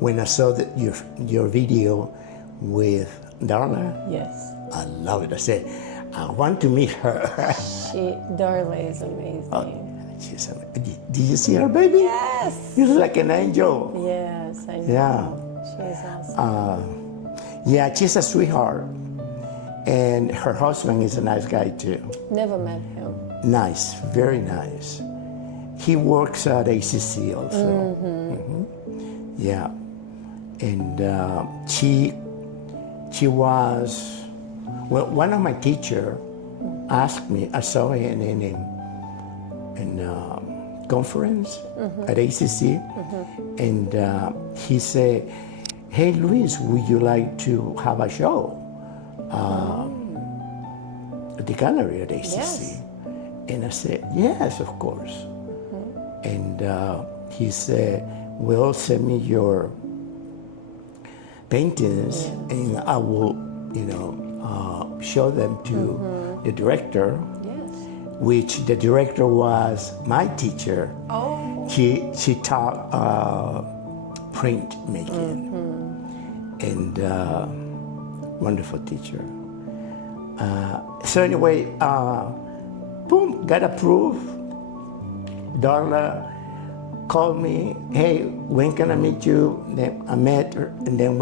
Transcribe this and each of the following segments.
when I saw your video with Darla, Yes. I love it. I said, I want to meet her. Darla is amazing. She's did you see her, baby? Yes. She's like an angel. Yes, I know. Yeah. She's awesome. Yeah, she's a sweetheart. And her husband is a nice guy too. Never met him. Nice, very nice. He works at HCC also. Yeah. And she was, well, one of my teachers asked me, I saw her in conference at HCC, and he said, hey, Luis, would you like to have a show at the gallery at HCC? Yes. And I said, yes, of course. And he said, well, send me your paintings, and I will, show them to the director, which the director was my teacher. Oh. She taught print making, and wonderful teacher. So anyway, boom, got approved. Darla called me, hey, when can I meet you? Then I met her, and then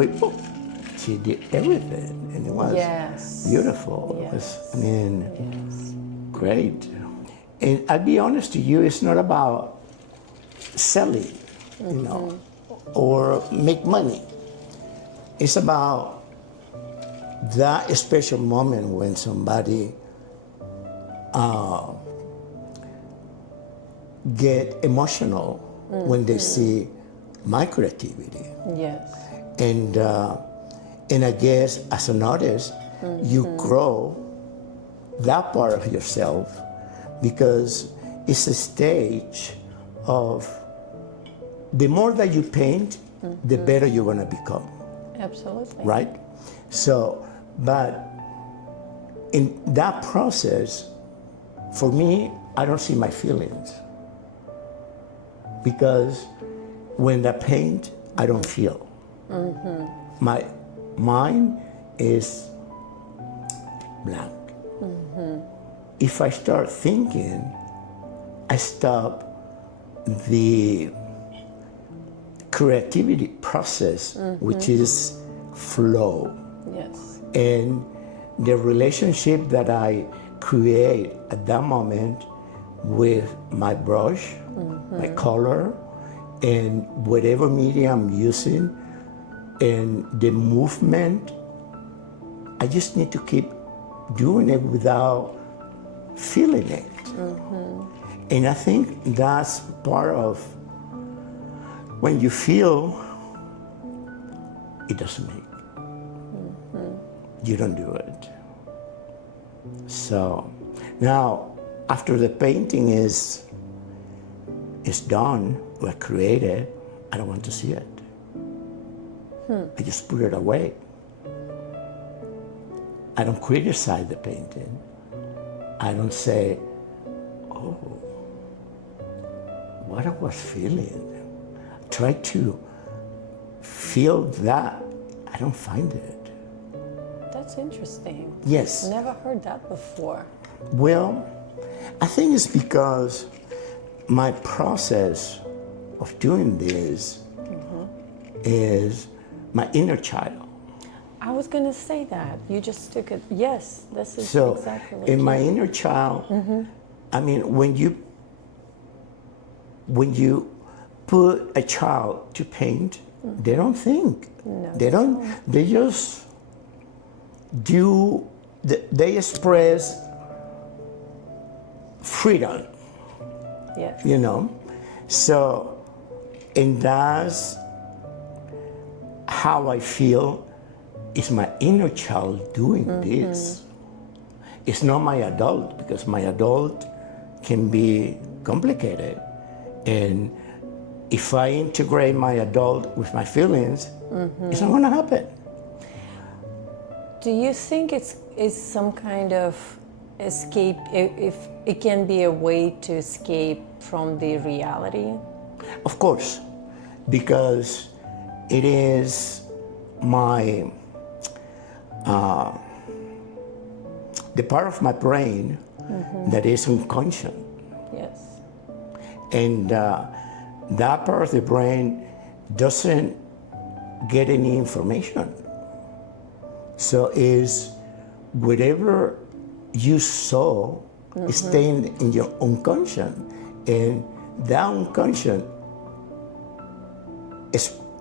she did everything, and it was beautiful. Yes. It was, great. And I'll be honest to you, it's not about selling, or make money. It's about that special moment when somebody get emotional when they see my creativity. Yes. And I guess as an artist, you grow that part of yourself, because it's a stage of the more that you paint, the better you're gonna become. Absolutely. Right? So, but in that process, for me, I don't see my feelings. Because when I paint, I don't feel. My mind is blank. If I start thinking, I stop the creativity process, which is flow. Yes. And the relationship that I create at that moment with my brush, my color, and whatever media I'm using, and the movement, I just need to keep doing it without feeling it. And I think that's part of when you feel, it doesn't make. You don't do it. So now, after the painting is done or created, I don't want to see it. I just put it away. I don't criticize the painting. I don't say, oh, what I was feeling. Try to feel that. I don't find it. That's interesting. Yes. Never heard that before. Well, I think it's because my process of doing this is my inner child. I was going to say that. You just took it. Yes, this is So exactly what in you my inner child, I mean, when you put a child to paint, they don't think. No, They don't. They just do. They express freedom. Yes. So, and that's how I feel. It's my inner child doing this. It's not my adult, because my adult can be complicated. And if I integrate my adult with my feelings, it's not gonna happen. Do you think it's some kind of escape, if it can be a way to escape from the reality? Of course, because it is my the part of my brain that is unconscious. Yes. And that part of the brain doesn't get any information. So is whatever you saw is staying in your unconscious. And that unconscious,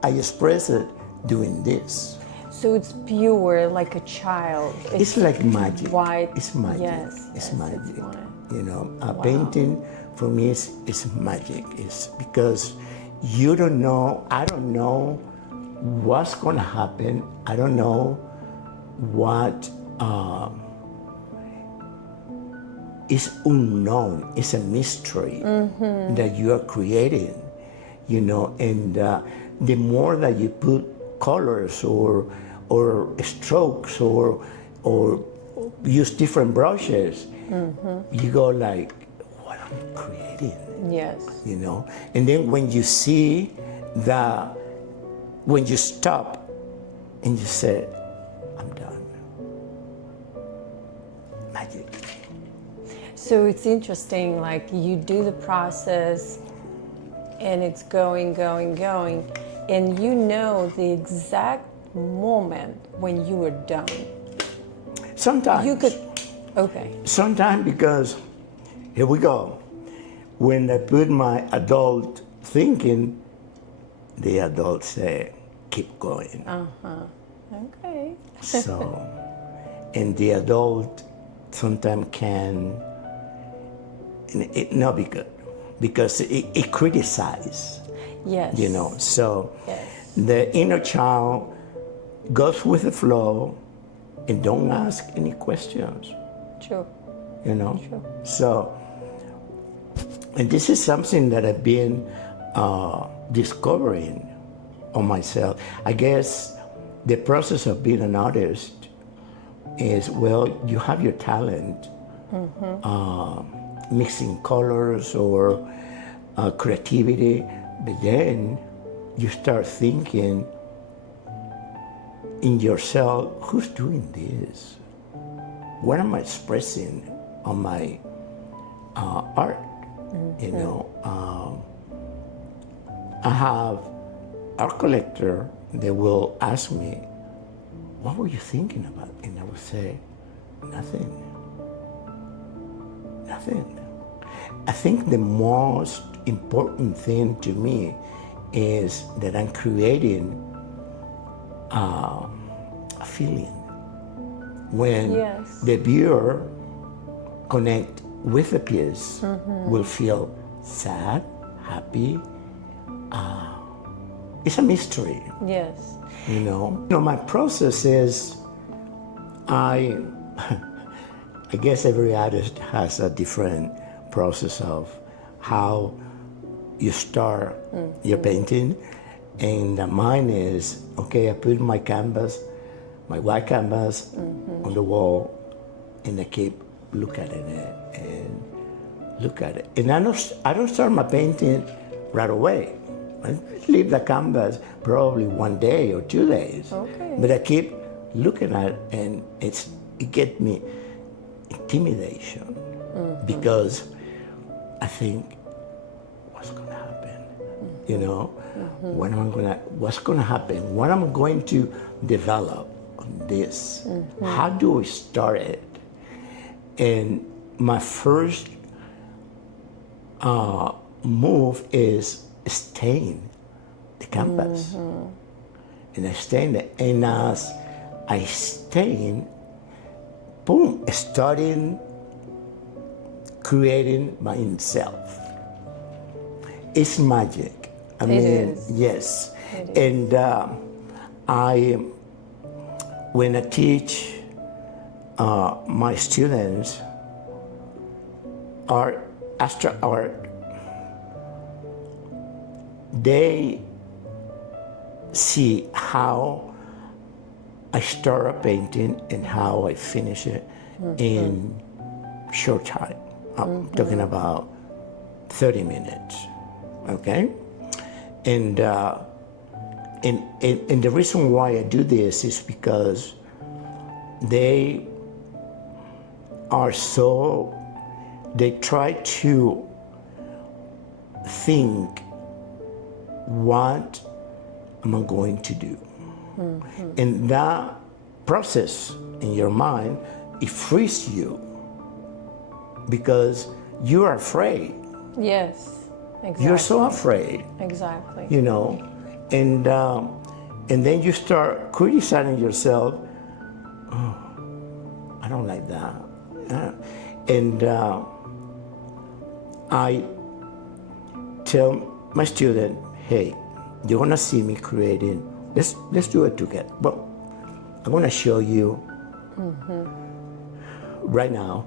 I express it doing this. So it's pure, like a child. It's like magic. White. It's magic. Yes. It's yes, magic. white. You know, a painting for me is magic. It's because you don't know, I don't know what's going to happen. I don't know what is unknown. It's a mystery that you are creating, you know, and the more that you put colors or strokes or use different brushes, you go like, what am I creating? Yes. You know, and then when you see that, when you stop and you say, I'm done. Magic. So it's interesting, like you do the process and it's going, and you know the exact moment when you are done. Sometimes. You could, okay. Sometimes because, here we go. When I put my adult thinking, the adults say, keep going. Okay. So, and the adult sometimes can it not be good because it criticizes. Yes. You know, so Yes. the inner child goes with the flow and don't ask any questions. True. You know, True. so, and this is something that I've been discovering on myself. I guess the process of being an artist is, well, you have your talent, mixing colors or creativity, but then you start thinking in yourself, who's doing this? What am I expressing on my art? You know, I have art collector that will ask me, what were you thinking about? And I would say, nothing. Nothing. I think the most important thing to me is that I'm creating a feeling. When Yes. the viewer connect with the piece, will feel sad, happy. It's a mystery. Yes. You know, my process is, I guess every artist has a different process of how you start your painting, and mine is, okay, I put my canvas, my white canvas on the wall, and I keep looking at it and look at it. And I don't start my painting right away. I leave the canvas probably 1 day or 2 days. Okay. But I keep looking at it, and it gets me intimidation because I think, what's going to happen? You know, what's going to happen? What am I going to develop on this? How do we start it? And my first move is stain the canvas. And I stain it. And as I stain, boom, starting creating myself. It's magic. I mean, is. yes. It is. And when I teach my students art, abstract art, they see how I start a painting and how I finish it in short time. I'm talking about 30 minutes, okay? And and the reason why I do this is because they are they try to think, what am I going to do? And that process in your mind, it frees you because you are afraid. Yes, exactly. You're so afraid, Exactly. you know, and then you start criticizing yourself. Oh, I don't like that. And I tell my student, hey, you're gonna see me creating. Let's do it together. But I'm gonna show you right now.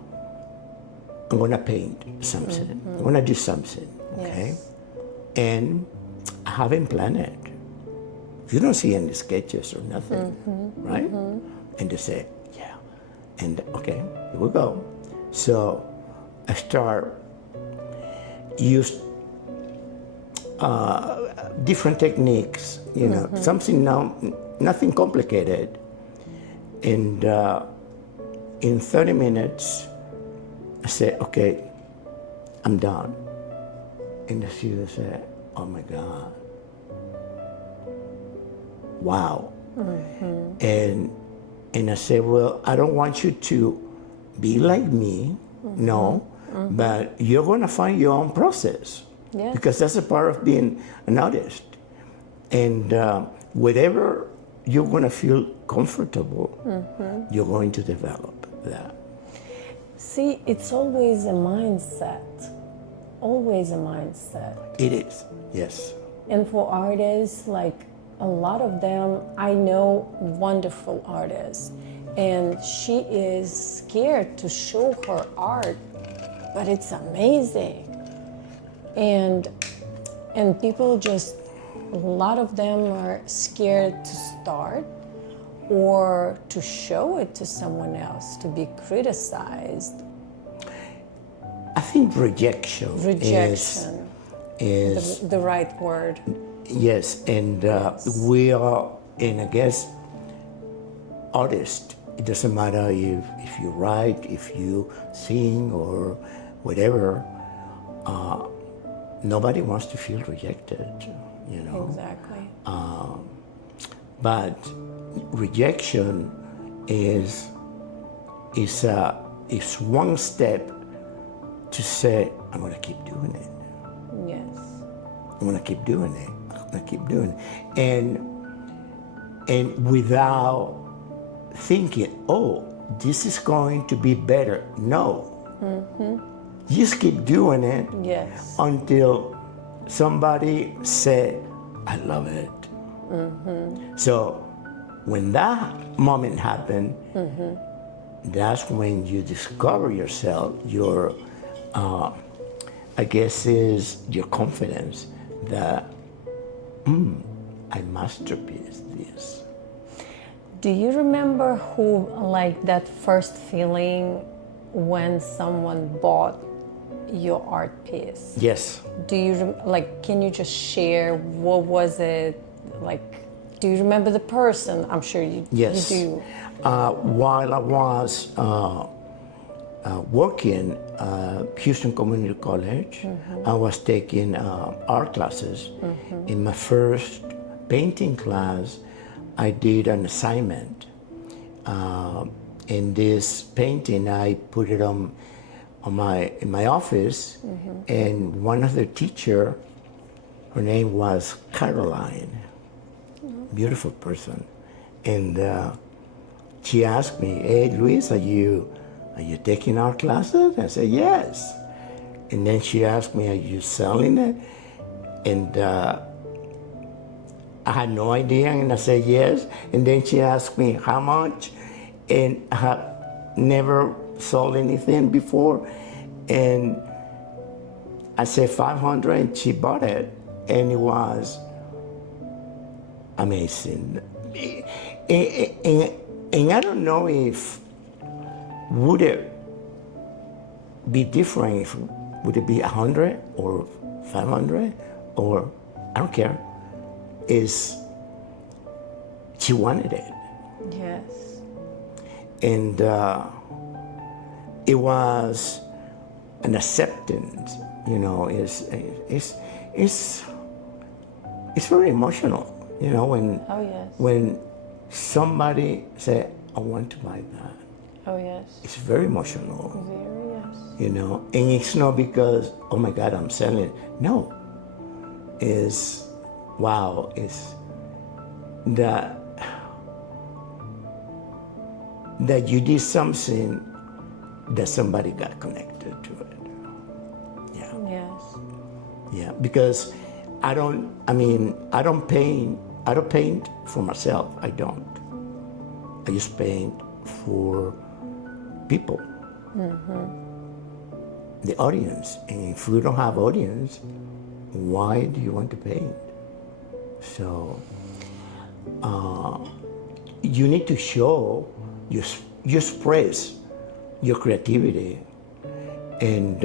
I'm gonna paint something. I'm gonna do something. Okay, Yes. and I haven't planned it. You don't see any sketches or nothing, right? And they say, yeah. And okay, here we go. So I start use different techniques, you know, something now, nothing complicated. And in 30 minutes, I say, okay, I'm done. And the student said, oh my God, wow. And I said, well, I don't want you to be like me, no, but you're going to find your own process. Yes. Because that's a part of being an artist. And whatever you're going to feel comfortable, you're going to develop that. See, it's always a mindset. Always a mindset. It is, yes. And for artists, like a lot of them, I know wonderful artists, and she is scared to show her art, but it's amazing. And people just, a lot of them are scared to start or to show it to someone else, to be criticized. I think rejection is the right word. yes, and we are, and I guess, artists. It doesn't matter if you write, if you sing, or whatever. Nobody wants to feel rejected, you know. Exactly. But rejection is one step to say, I'm going to keep doing it. Yes. I'm going to keep doing it. I'm going to keep doing it. And without thinking, oh, this is going to be better. No. Just keep doing it. Yes. Until somebody say, I love it. So when that moment happened, that's when you discover yourself, your, I guess is your confidence that, I masterpiece this. Do you remember who, like that first feeling when someone bought your art piece? Yes. Do you like? Can you just share what was it like? Do you remember the person? I'm sure you. Yes. You do. While I was working at Houston Community College, I was taking art classes. In my first painting class, I did an assignment. In this painting, I put it in my office, and one of the teacher, her name was Caroline, beautiful person, and she asked me, "Hey, Luis, are you taking art classes?" I said, "Yes." And then she asked me, "Are you selling it?" And I had no idea, and I said yes. And then she asked me how much, and I had never sold anything before, and I said 500, and she bought it, and it was amazing. And I don't know if would it be different, if would it be 100 or 500 or I don't care. Is she wanted it. Yes. And it was an acceptance, you know, it's very emotional, you know, Oh, yes. when somebody say, I want to buy that. Oh, yes. It's very emotional, Very, yes. you know, and it's not because, oh my God, I'm selling. No, it's, wow, it's that you did something that somebody got connected to it. Yeah. Yes. Yeah, because I don't paint for myself. I don't. I just paint for people, the audience. And if we don't have audience, why do you want to paint? So you need to show, you express your creativity. And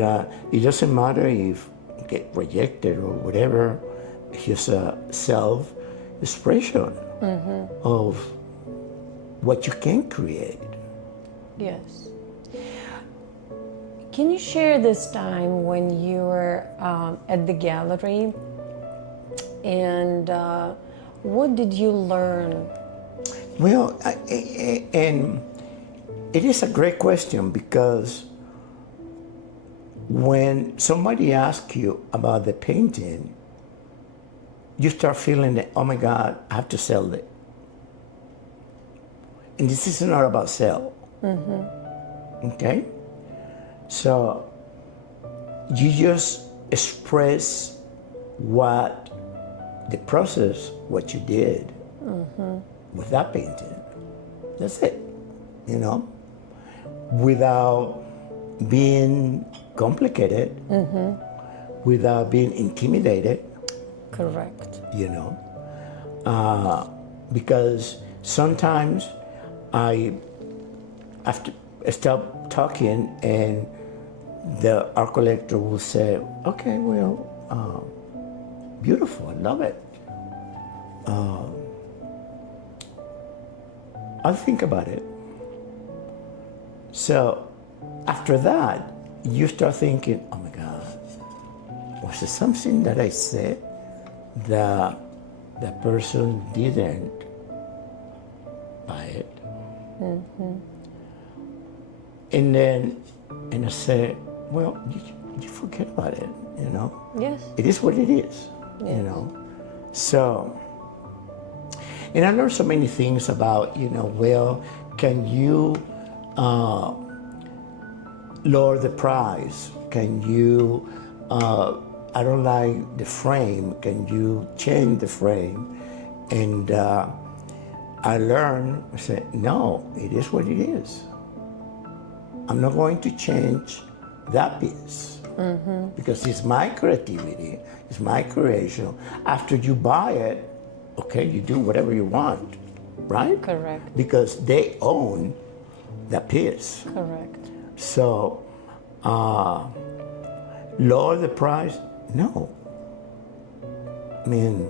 it doesn't matter if you get rejected or whatever, it's just a self-expression of what you can create. Yes. Can you share this time when you were at the gallery, and what did you learn? Well, and it is a great question, because when somebody asks you about the painting, you start feeling that, oh my God, I have to sell it. And this is not about sell. Okay? So you just express what the process, what you did with that painting. That's it, you know? Without being complicated, without being intimidated. Correct. You know, because sometimes I have to stop talking, and the art collector will say, okay, well, beautiful, I love it. I'll think about it. So after that, you start thinking, oh my God, was there something that I said that the person didn't buy it? And then, I say, well, you forget about it, you know? Yes. It is what it is, Yes. you know? So, and I learned so many things about, you know, well, can you lower the price? Can you, I don't like the frame, can you change the frame? And I learned, I said, no, it is what it is. I'm not going to change that piece, because it's my creativity, it's my creation. After you buy it, okay, you do whatever you want, right? Correct. Because they own that piece. Correct. So, lower the price? No. I mean,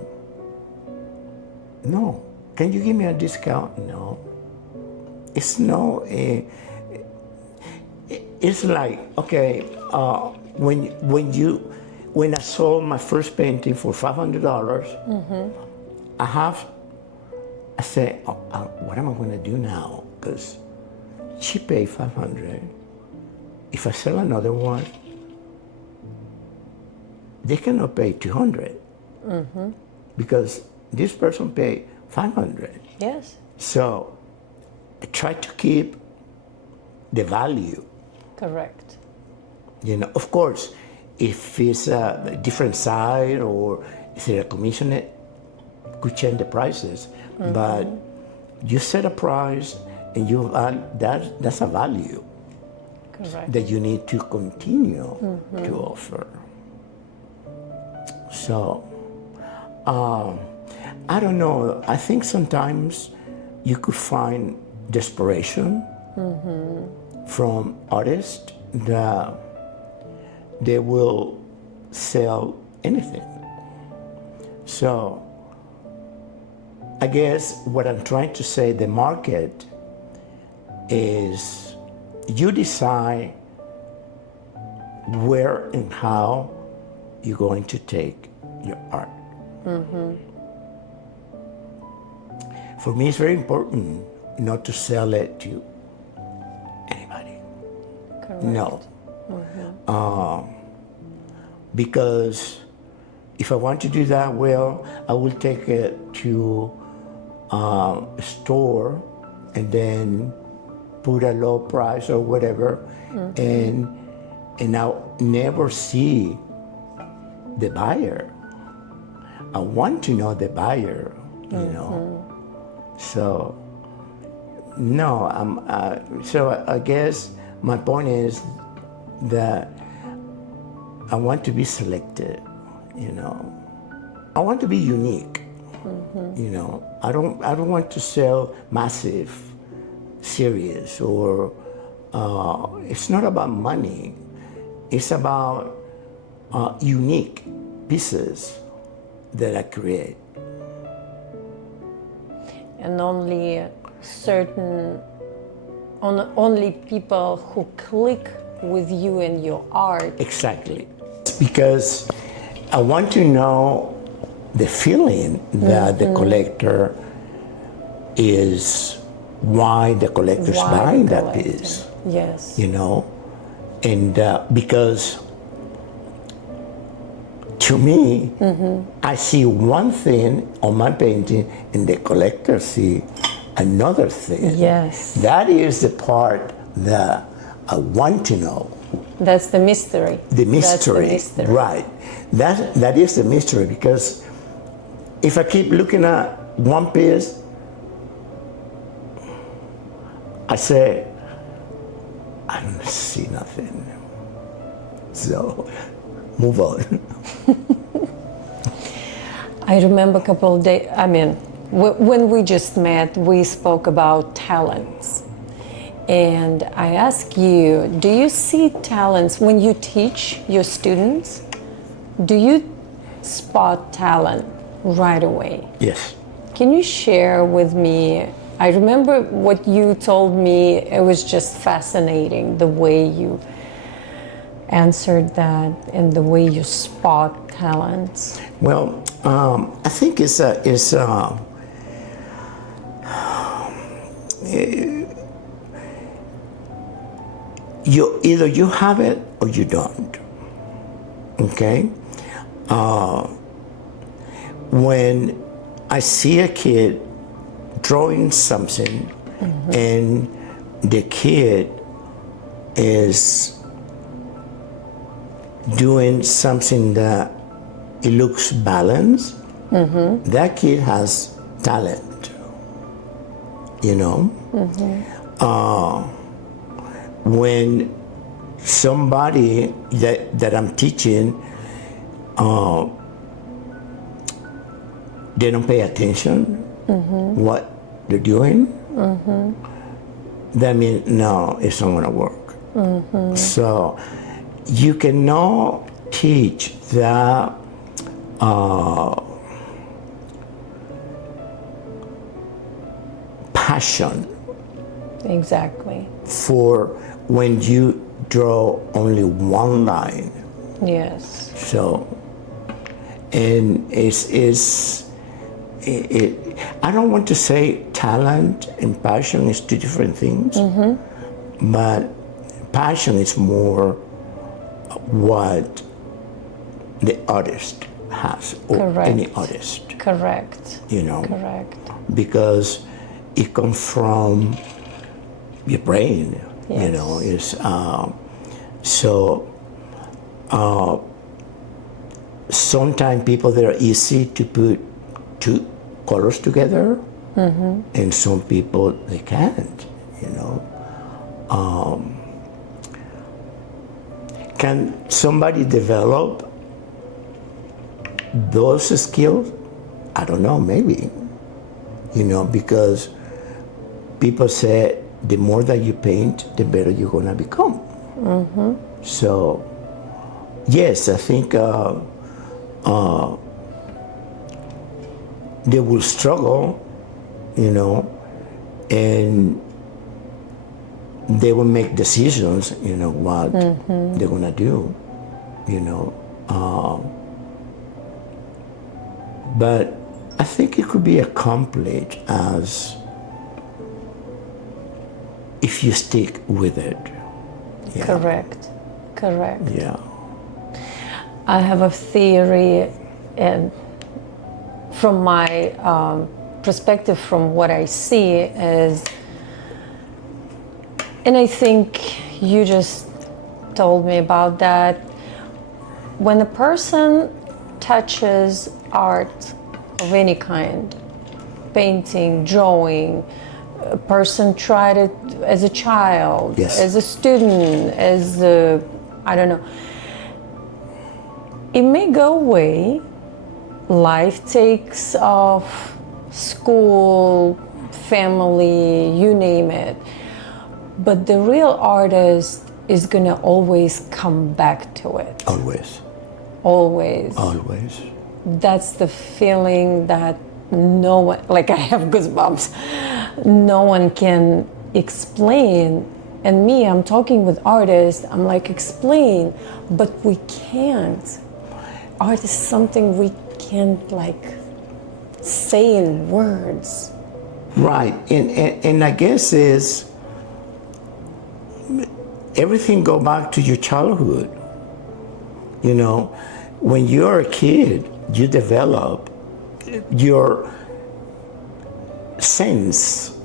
no. Can you give me a discount? No. It's no. It's like, okay, when I sold my first painting for $500, I said, oh, what am I going to do now? Because she paid $500. If I sell another one, they cannot pay $200 because this person paid $500. Yes. So I try to keep the value. Correct. You know, of course, if it's a different side or is it a commission, it could change the prices. But you set a price, and that's a value Correct. that you need to continue to offer. So, I don't know. I think sometimes you could find desperation from artists that they will sell anything. So I guess what I'm trying to say, the market is you decide where and how you're going to take your art. For me, it's very important not to sell it to anybody. Correct. No. Because if I want to do that well, I will take it to a store and then put a low price or whatever, and I'll never see the buyer. I want to know the buyer, you know. So, no, so I guess my point is that I want to be selected, you know. I want to be unique, you know. I don't want to sell massive series or it's not about money. It's about unique pieces that I create. And only only people who click with you and your art. Exactly. Because I want to know the feeling that the collector is, why the collector's buying that piece. Yes. You know, and because to me, I see one thing on my painting and the collector see another thing. Yes. That is the part that I want to know. That's the mystery. The mystery. That's the mystery. Right. That is the mystery, because if I keep looking at one piece, I say, I don't see nothing. So, move on. I remember a couple of days, when we just met, we spoke about talents. And I asked you, do you see talents when you teach your students? Do you spot talent right away? Yes. Can you share with me? I remember what you told me. It was just fascinating, the way you answered that and the way you spot talents. Well, I think either you have it or you don't. Okay? When I see a kid drawing something and the kid is doing something that it looks balanced, that kid has talent, you know? When somebody that I'm teaching, they don't pay attention what they're doing, that means no, it's not going to work. So you cannot teach that passion. Exactly. For when you draw only one line. Yes. So, and I don't want to say talent and passion is two different things, but passion is more what the artist has, or Correct. any artist. Correct. You know. Correct. Because it comes from your brain. Yes. You know, is so. Sometimes people, they're easy to put two colors together, and some people they can't. You know, can somebody develop those skills? I don't know, maybe. You know, because people say the more that you paint, the better you're gonna become. So, yes, I think they will struggle you know, and they will make decisions, you know, what they're gonna do, you know. But I think it could be accomplished as if you stick with it. Yeah. Correct. Yeah. I have a theory, and from my perspective, from what I see is, and I think you just told me about that, when a person touches art of any kind, painting, drawing, a person tried it as a child, Yes. as a student, as a, I don't know, it may go away, life takes off, school, family, you name it, but the real artist is gonna always come back to it. Always. That's the feeling that no one, like I have goosebumps, no one can explain. And me, I'm talking with artists, I'm like, explain, but we can't. Art is something we can't like say in words. Right, and I guess is everything go back to your childhood. You know, when you're a kid, you develop your sense,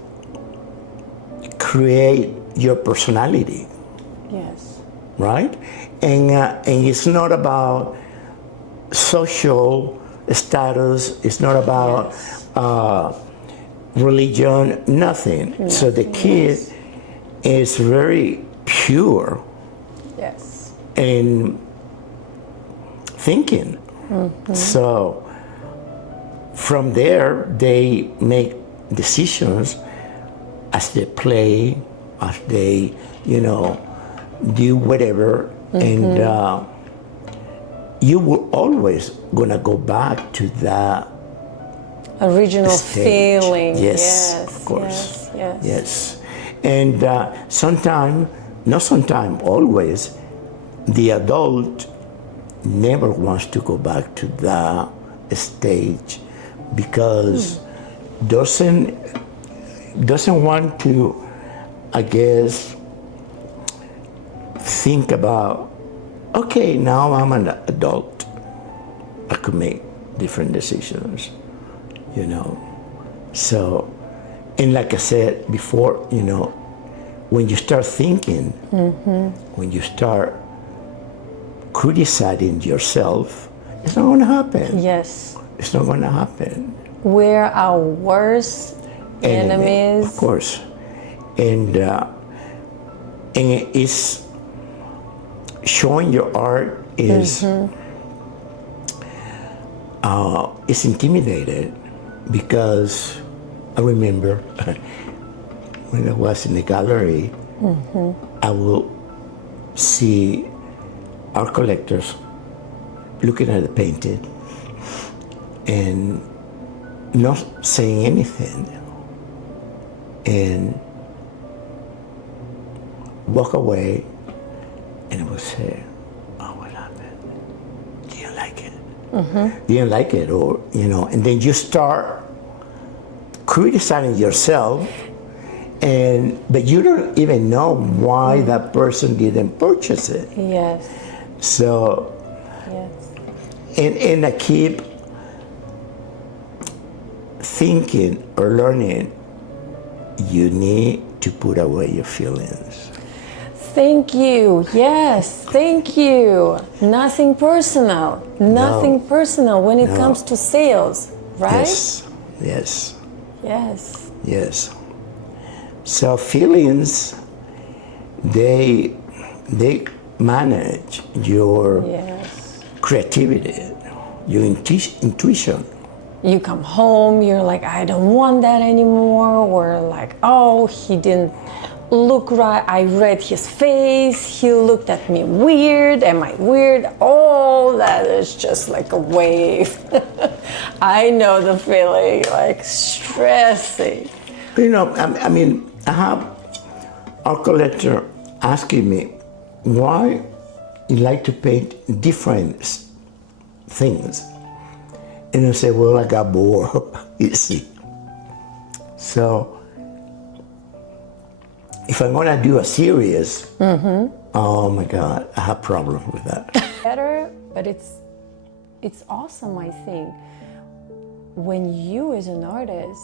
create your personality. Yes. Right, and it's not about social status. It's not about religion. Nothing. So the kid is very pure. Yes. In thinking. So from there they make decisions as they play, as they, you know, do whatever, and you will always gonna go back to that Original stage. feeling. Yes, Yes, of course. yes. And not sometime, always, the adult never wants to go back to that stage because doesn't want to, I guess, think about, okay, now I'm an adult, I could make different decisions, you know. So, and like I said before, you know, when you start thinking, when you start criticizing yourself, it's not going to happen. Yes. It's not going to happen. We're our worst enemies. Of course. And it's showing your art is it's intimidated because I remember when I was in the gallery, I will see art collectors looking at the painting and not saying anything, and walk away, and I would say, "Oh, what happened? Do you like it? Do you like it?" Or, you know, and then you start criticizing yourself, but you don't even know why that person didn't purchase it. Yes. So, Yes. and I keep thinking or learning, you need to put away your feelings. Thank you. Yes, thank you. Nothing personal. Nothing personal when it comes to sales, right? Yes. Yes. So feelings, they manage your creativity, your intuition. You come home, you're like, I don't want that anymore, or like, oh, he didn't look right. I read his face. He looked at me weird. Am I weird? All that is just like a wave. I know the feeling, like stressing. You know, I mean, I have our collector asking me why you like to paint different things. And I say, well, I got bored, you see. So if I'm gonna do a series, oh my God, I have problems with that. Better, but it's awesome, I think, when you as an artist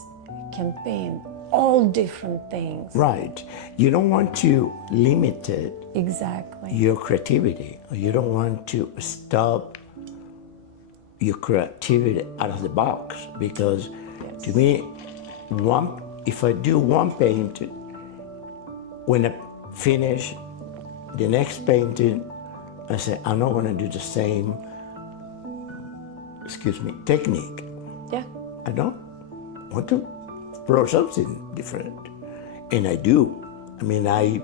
can paint all different things. Right. You don't want to limit it, Exactly. your creativity. You don't want to stop your creativity out of the box, because to me, if I do one painting, when I finish the next painting, I say, I'm not gonna do the same, technique. Yeah. I don't want to draw something different. And I do. I mean, I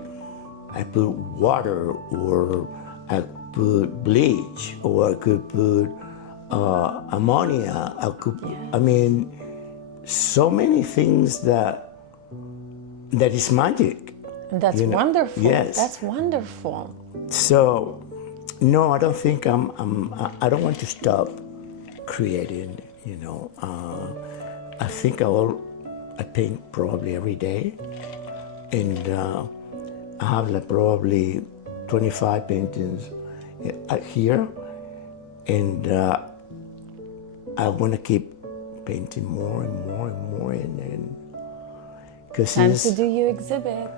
put water, or I put bleach, or I could put ammonia. I mean, so many things that is magic. And that's wonderful. Yes. That's wonderful. So, no, I don't think I don't want to stop creating, you know. I think I paint probably every day. And I have like probably 25 paintings here. And I want to keep painting more and more and more. And because Time to do your exhibit.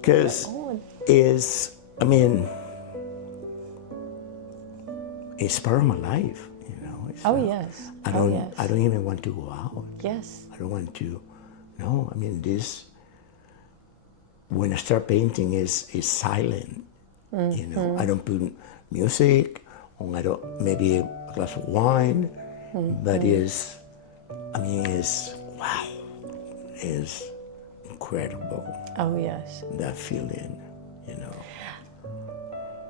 Because I mean, it's part of my life, you know. Yes. I don't even want to go out. Yes. I don't want to. No, I mean, when I start painting, is silent. You know, I don't put music, or I don't, maybe a glass of wine, but wow, it's incredible. Oh yes. That feeling, you know.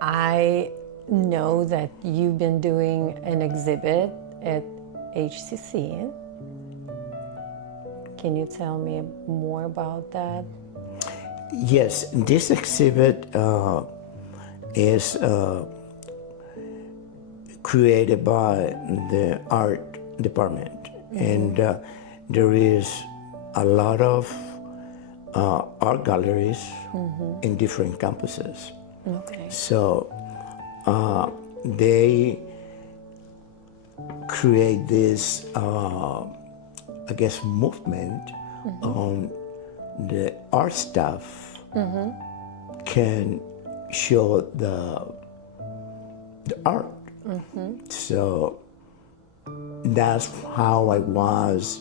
I know that you've been doing an exhibit at HCC. Can you tell me more about that? Yes, this exhibit is created by the art department, and there is a lot of art galleries in different campuses. Okay. So they create this, I guess, movement on the art staff can show the art. So that's how I was,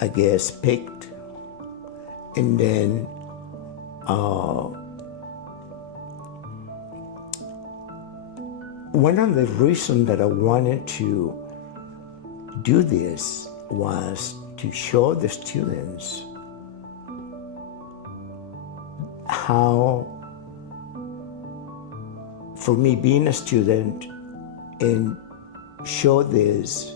I guess, picked. And then one of the reasons that I wanted to do this was to show the students how, for me being a student, and show this,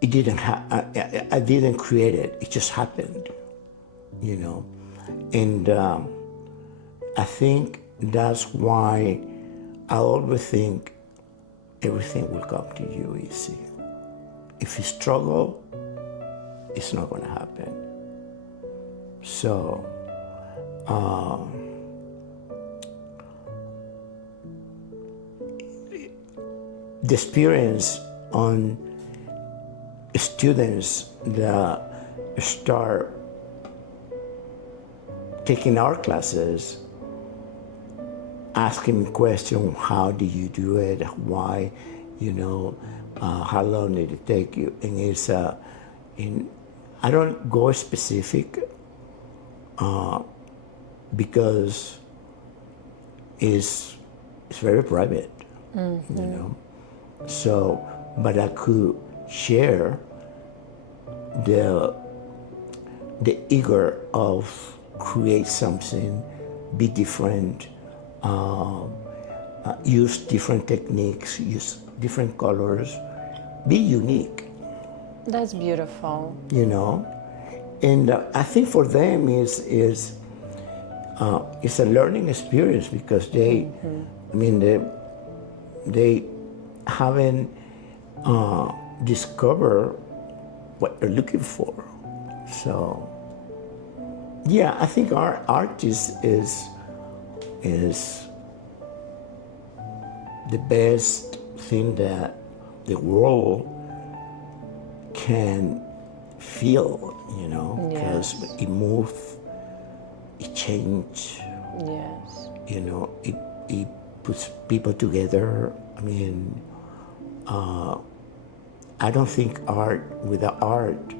it didn't I didn't create it, it just happened, you know. And I think that's why I always think everything will come to you, you see. If you struggle, it's not going to happen. So, the experience on students that start taking art classes, asking me questions, how do you do it, why, you know, how long did it take you? And it's, I don't go specific because it's very private, you know. So, but I could share the the eager of create something, be different, use different techniques, use different colors, be unique. That's beautiful. You know, and I think for them is it's a learning experience because they, I mean, they haven't discovered what they're looking for. So, yeah, I think our art is the best thing that the world can feel, you know, because Yes. it moves, it changes, Yes. you know, it puts people together. I mean, I don't think without art,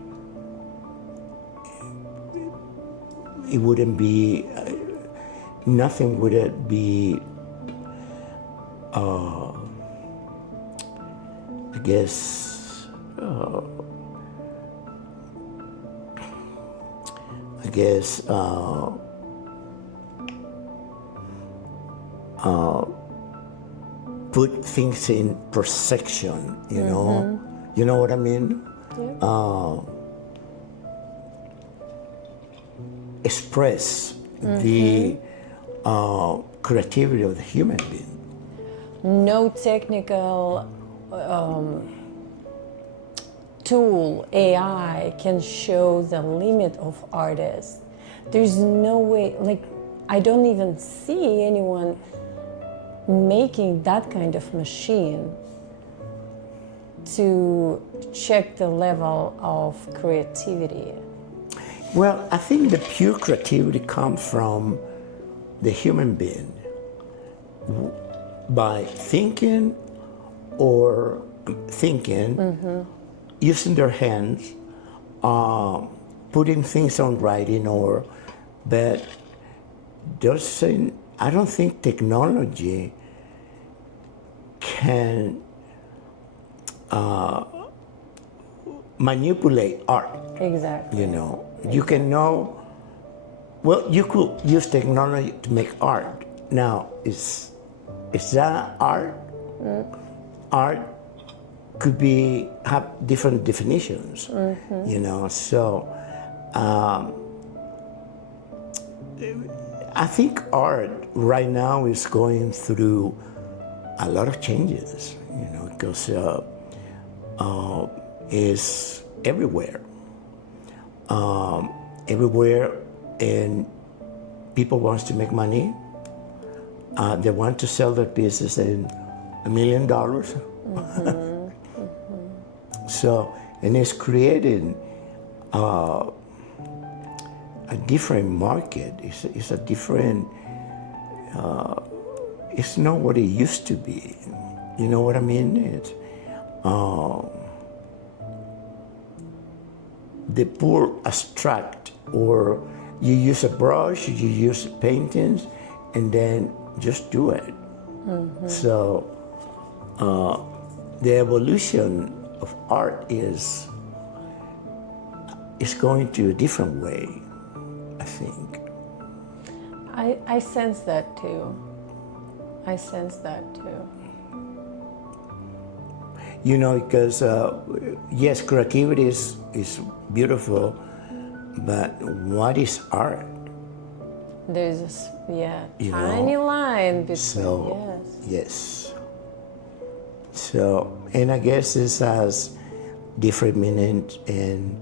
it wouldn't be, nothing would be, I guess, put things in perception, you know? You know what I mean? Yeah. Express the creativity of the human being. No technical tool, AI, can show the limit of artists. There's no way, like, I don't even see anyone making that kind of machine to check the level of creativity. Well, I think the pure creativity comes from the human being by thinking, using their hands, putting things on writing, but I don't think technology can manipulate art. Exactly. You know, you can know. Well, you could use technology to make art. Now, is that art? Art could have different definitions. You know, so I think art right now is going through a lot of changes. You know, because it's everywhere. Everywhere, and people wants to make money. They want to sell their pieces in $1 million. So, and it's creating a different market. It's a different. It's not what it used to be. You know what I mean? It's the poor abstract, or you use a brush, you use paintings, and then just do it. So the evolution of art is going to a different way, I think. I sense that too. I sense that too. You know, because yes, creativity is beautiful, but what is art? There's this, You tiny know? line between, So, yes. yes. So, and I guess this has different meaning, and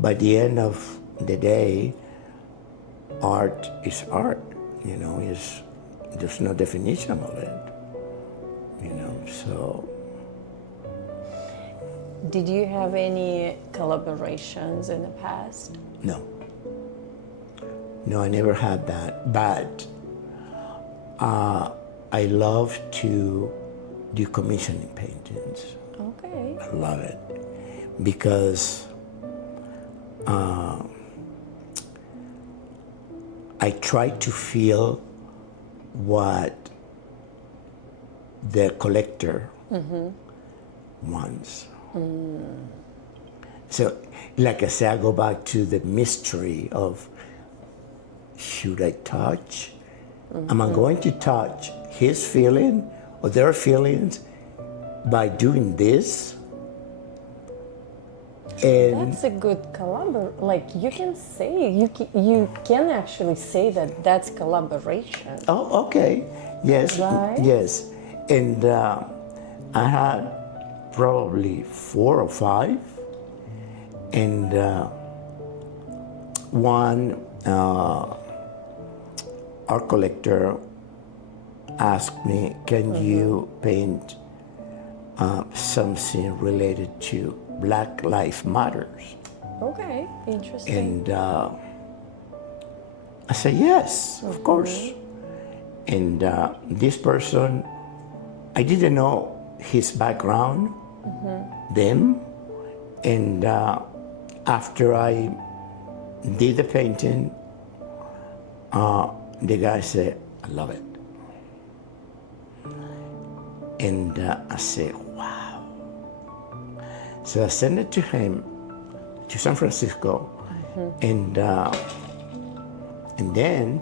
by the end of the day, art is art. You know, there's no definition of it. You know, so. Did you have any collaborations in the past? No. No, I never had that. But I love to do commissioning paintings. Okay. I love it because I try to feel what the collector wants. So like I say, I go back to the mystery of, should I touch? Am I going to touch his feeling or their feelings by doing this? And That's a good like you can say, you can actually say that that's collaboration. oh, okay, yes, Right. yes. And I had probably 4 or 5, and one art collector asked me, "Can you paint something related to Black Lives Matters?" Okay, interesting. And I said, "Yes, of course." And this person, I didn't know his background then. And after I did the painting, the guy said, "I love it." And I said, "Wow." So I sent it to him, to San Francisco, and then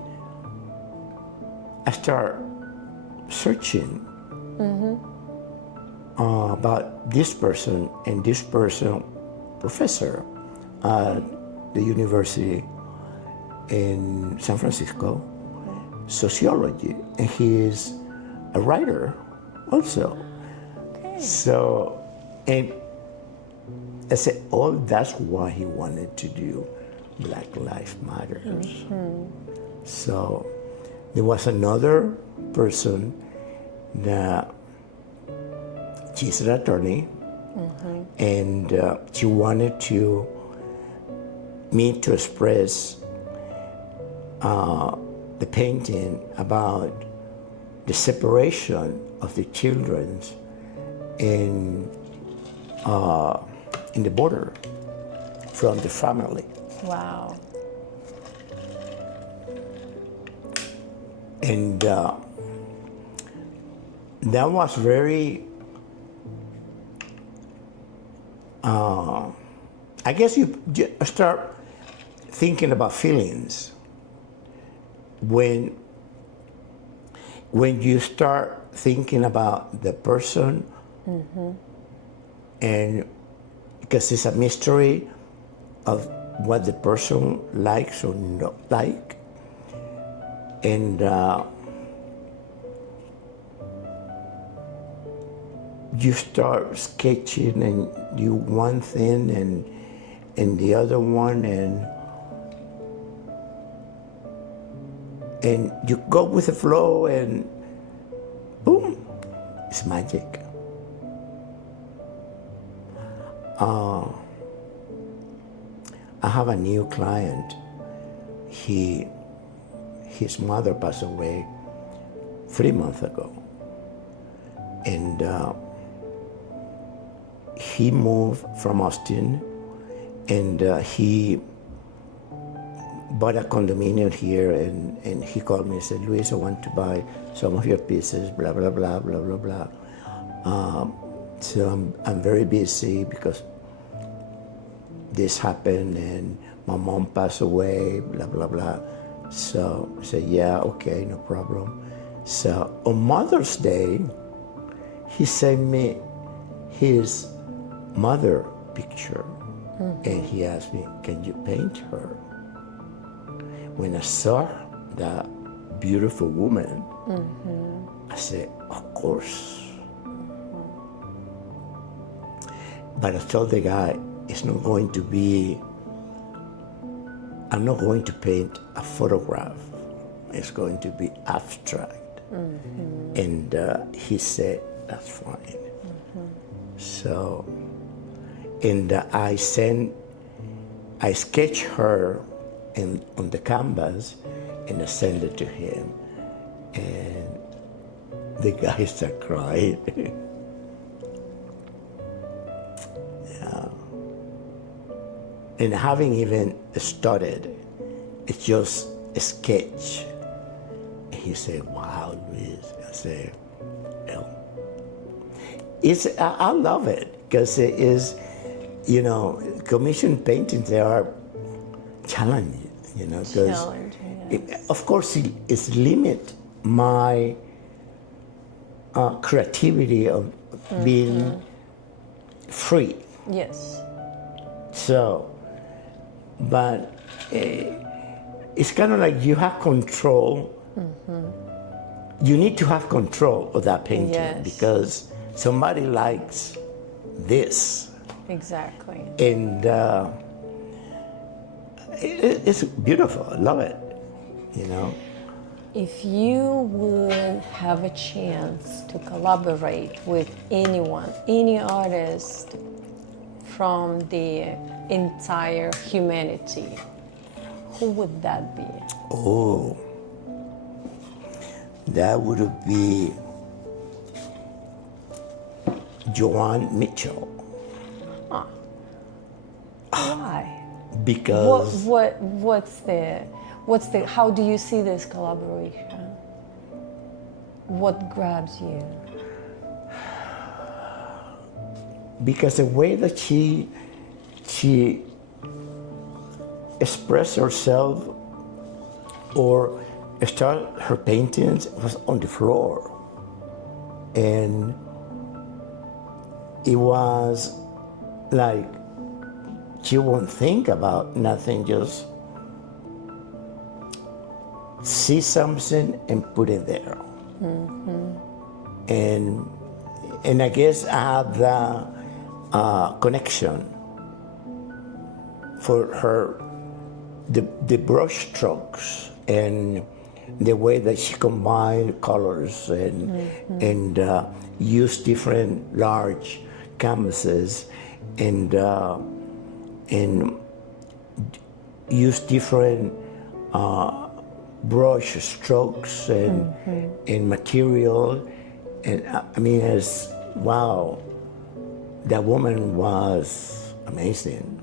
I start searching about this person and this person, professor at the university in San Francisco, sociology, and he is a writer also. Okay. So, and I said, oh, that's why he wanted to do Black Lives Matters. So there was another person that she's an attorney, and she wanted me to express the painting about the separation of the children in the border from the family. Wow. And that was very, I guess you start thinking about feelings when you start thinking about the person, and because it's a mystery of what the person likes or not like, and you start sketching and do one thing and the other one, and you go with the flow, and boom, it's magic. I have a new client. His mother passed away 3 months ago, and he moved from Austin, and he bought a condominium here, and he called me and said, "Luis, I want to buy some of your pieces, blah, blah, blah, blah, blah, blah." So I'm very busy because this happened, and my mom passed away, blah, blah, blah. So I said, "Yeah, okay, no problem." So on Mother's Day, he sent me his mother picture, and he asked me, "Can you paint her?" When I saw that beautiful woman, I said, "Of course." But I told the guy, it's not going to be, I'm not going to paint a photograph. It's going to be abstract. And he said, "That's fine." So, and I sketched her on the canvas, and I sent it to him. And the guy started crying. Yeah. And having even started, it's just a sketch. And he said, "Wow, Luis." I said, "Well, I love it because you know, commission paintings, they are challenging, you know, because Challenging, yes. of course it's limit my creativity of being free. Yes. So, but it's kind of like you have control. You need to have control of that painting Yes. because somebody likes this. Exactly. And it's beautiful. I love it, you know. If you would have a chance to collaborate with anyone, any artist from the entire humanity, who would that be? Oh, that would be Joan Mitchell. Why? Because What's the how do you see this collaboration? What grabs you? because the way that she expressed herself or start her paintings was on the floor, and it was like she won't think about nothing, just see something and put it there. And I guess I have the connection for her, the brush strokes and the way that she combined colors and use different large canvases and use different brush strokes and material. And I mean, it's, wow, that woman was amazing.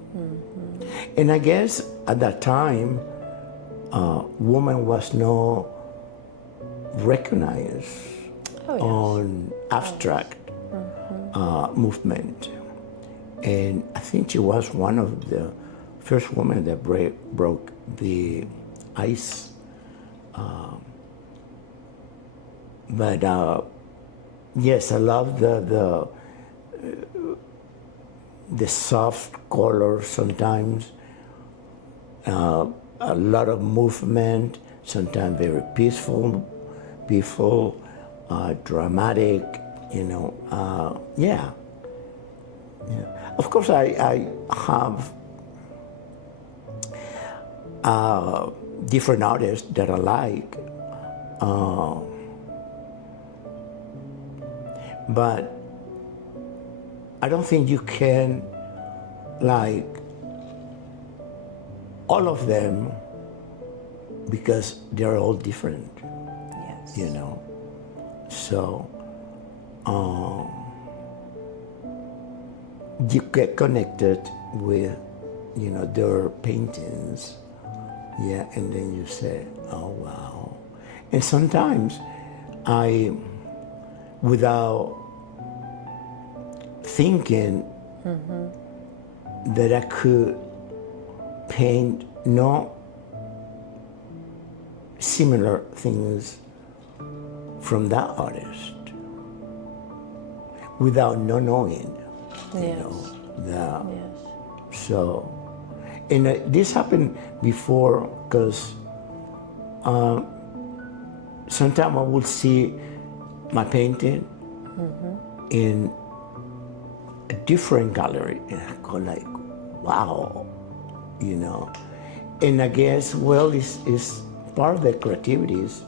And I guess at that time, woman was not recognized on abstract movement. And I think she was one of the first women that broke the ice. But yes, I love the soft color sometimes, a lot of movement, sometimes very peaceful, dramatic, you know, yeah. Of course, I have different artists that I like, but I don't think you can like all of them because they're all different, Yes. you know. So you get connected with, you know, their paintings, yeah, and then you say, oh wow. And sometimes I, without thinking that I could paint no similar things from that artist without not knowing, you Yes. know, that. Yes. So, and this happened before because sometimes I would see my painting in a different gallery and I go like, wow, you know. And I guess, well, it's part of the creativities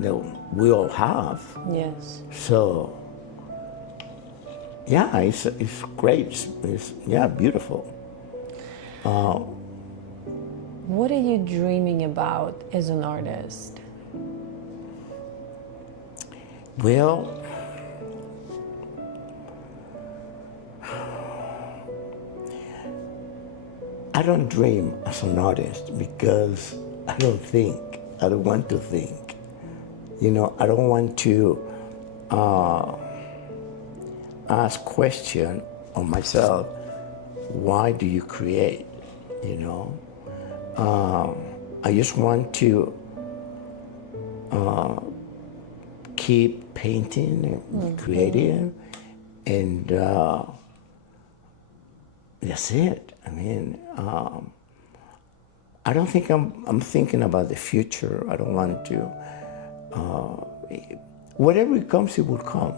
that we all have. Yes. So, yeah, it's great. It's yeah, beautiful. What are you dreaming about as an artist? Well, I don't dream as an artist because I don't think. I don't want to think. You know, I don't want to ask question of myself, why do you create, you know? I just want to keep painting and creating, and that's it. I mean, I don't think I'm thinking about the future. I don't want to. Whatever it comes, it will come,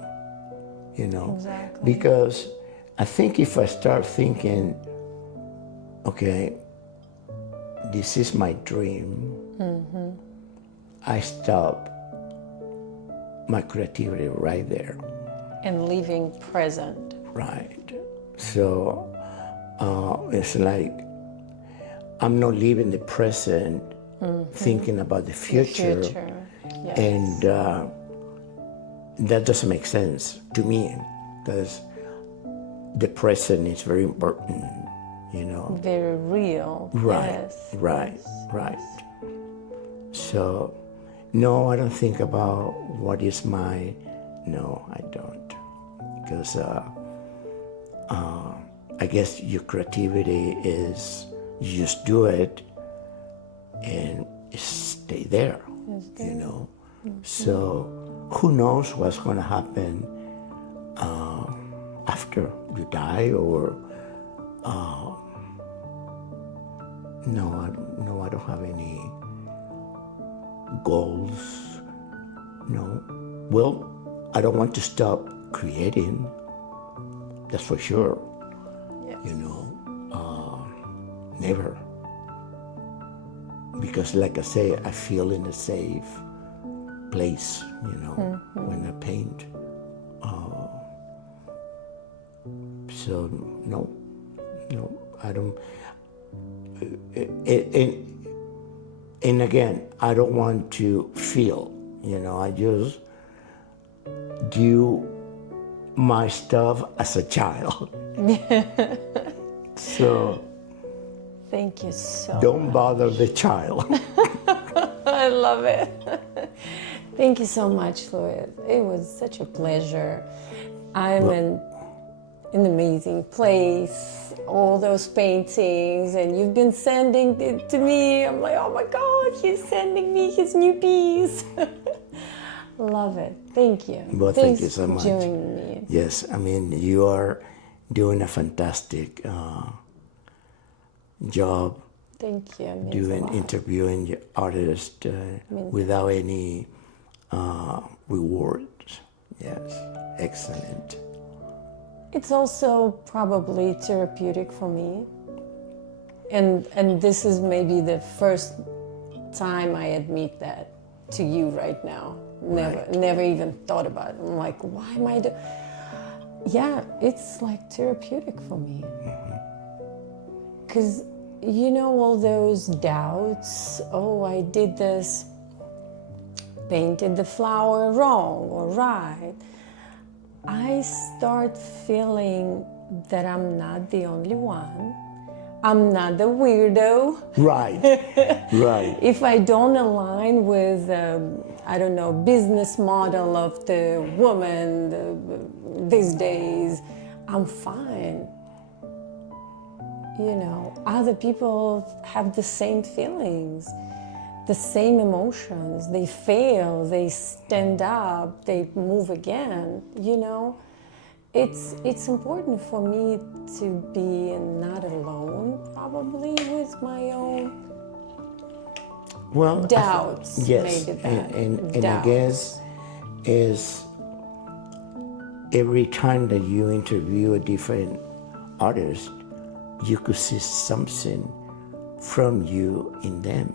you know? Exactly. Because I think if I start thinking, okay, this is my dream, I stop my creativity right there. And living present. Right. So it's like I'm not living the present, thinking about the future. Yes. And that doesn't make sense to me, because the present is very important, you know. Very real. Right, Yes. right, right. So, no, I don't think about what is my, no, I don't. Because I guess your creativity is, you just do it and stay there, you know. So, who knows what's going to happen after you die, or no, I don't have any goals. No. Well, I don't want to stop creating. That's for sure. Yes. You know, never. Because, like I say, I feel in a safe place. You know, when I paint. So no, I don't. And again, I don't want to feel, you know, I just do my stuff as a child. So Thank you so don't much. bother the child. I love it. Thank you so much, Louis. It was such a pleasure. I'm in an amazing place, all those paintings, and you've been sending it to me. I'm like, oh my God, he's sending me his new piece. Love it. Thank you. Well, Thanks thank you so for much. joining me. Yes, I mean, you are doing a fantastic job Thank you. It means a doing lot. interviewing your artist without any rewards. Yes, excellent. It's also probably therapeutic for me. And this is maybe the first time I admit that to you right now. Never even thought about it. I'm like, why am I Yeah, it's like therapeutic for me. Because you know, all those doubts, oh, I did this, painted the flower wrong or right. I start feeling that I'm not the only one. I'm not the weirdo. Right, right. If I don't align with, I don't know, business model of the woman these days, I'm fine. You know, other people have the same feelings, the same emotions. They fail, they stand up, they move again, you know. It's important for me to be not alone, probably, with my own Well, doubts. yes, Maybe that. and I doubts. guess is every time that you interview a different artist, you could see something from you in them.